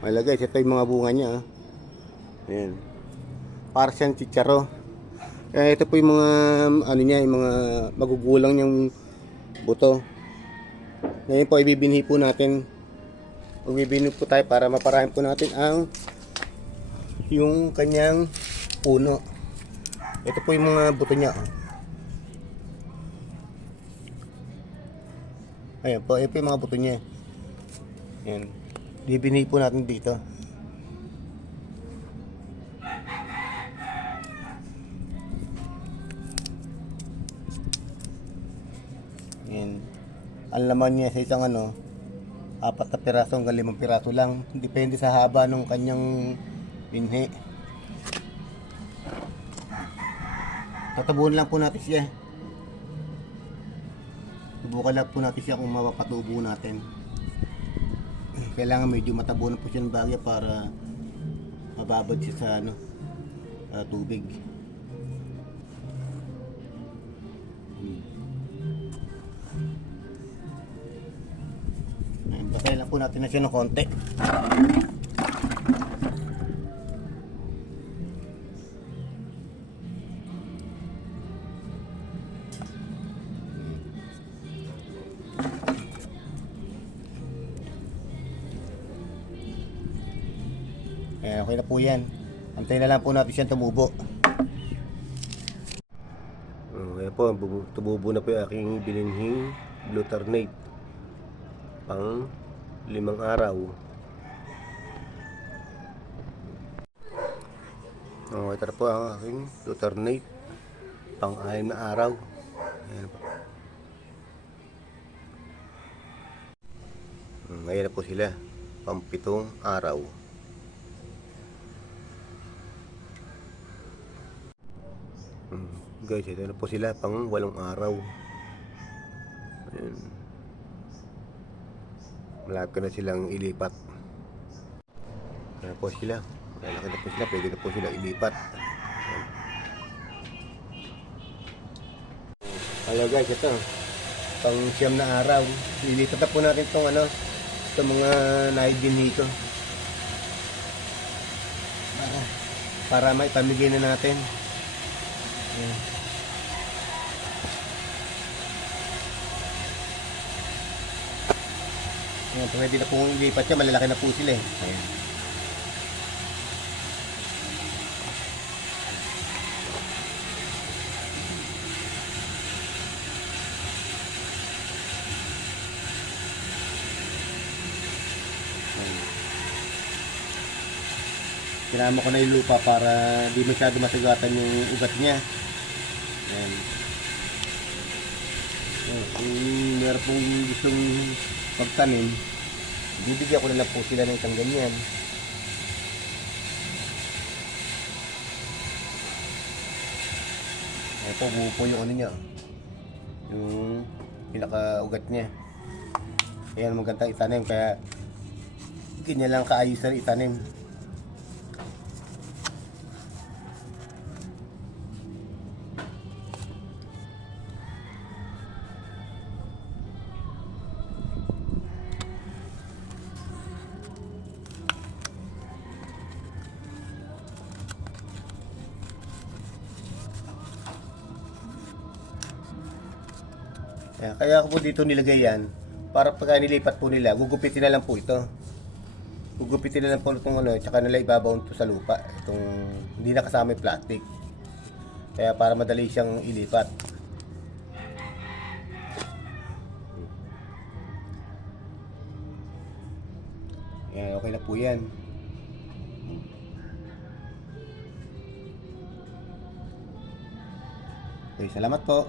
Wala guys, ito yung mga bunga niya. ah. Ayan. Para siyang chicharo. Kaya ito po yung mga ano niya, yung mga magugulang niyang buto. Ngayon po ibibinhi po natin. Ibibinhi po tayo para maparahin po natin ang yung kanyang puno. Ito po yung mga buto niya. oh. Ayan po, ito yung mga buto niya. Ayan. Bibinhi po natin dito. Ayan. Ang laman niya sa isang ano, apat na piraso hanggang limang piraso lang. Depende sa haba ng kanyang binhi. Tatabuhan lang po natin siya. Subukan lang po natin siya kung mapapatubo natin. Kailangan medyo matabunan po siya ng bagya para mababad siya sa ano, sa tubig. Hmm. Basahin lang po natin na siya ng konti. Ayan, okay na po yan. Antayin na lang po natin siyang tumubo. Okay po, bubu- tumubo na po yung aking bininhing glutarnate. Pang limang araw. Okay, tara po ang aking glutarnate. Pang anim na araw. Ayan po. Ngayon na po sila. Pang pitong araw. Mm, guys, ito na po sila pang walong araw. Ayan. Malapit na silang ilipat. Ayan po sila. Lalaki na po sila. Pwede na po sila ilipat. Ayan. Hello guys, ito. Pang siyam na araw. Lilipat na po natin itong ano, itong mga naibinhi ko. Para, para may pamigay na natin. Ayan. Ayan, pwede na pong ilipat siya, malalaki na po sila eh. Ayan. Kinama ko na yung lupa para di masyado masugatan yung ugat niya. Ayan. Ayan. Kung meron pong gustong pagtanim, bibigyan ko na lang po sila ng isang ganyan. Ito, buo po yung ano niya. Yung pinaka-ugat niya. Ayan, magandang itanim. Kaya, ganyan lang kaayos na itanim. Kaya, kaya ako po dito nilagay yan para pagka nilipat po nila, gugupitin na lang po ito. Gugupitin na lang po itong ano, tsaka nila ibabaw ito sa lupa. Itong hindi na kasama yung plastic. Kaya para madali siyang ilipat. Yan, okay na po yan. Okay, salamat po.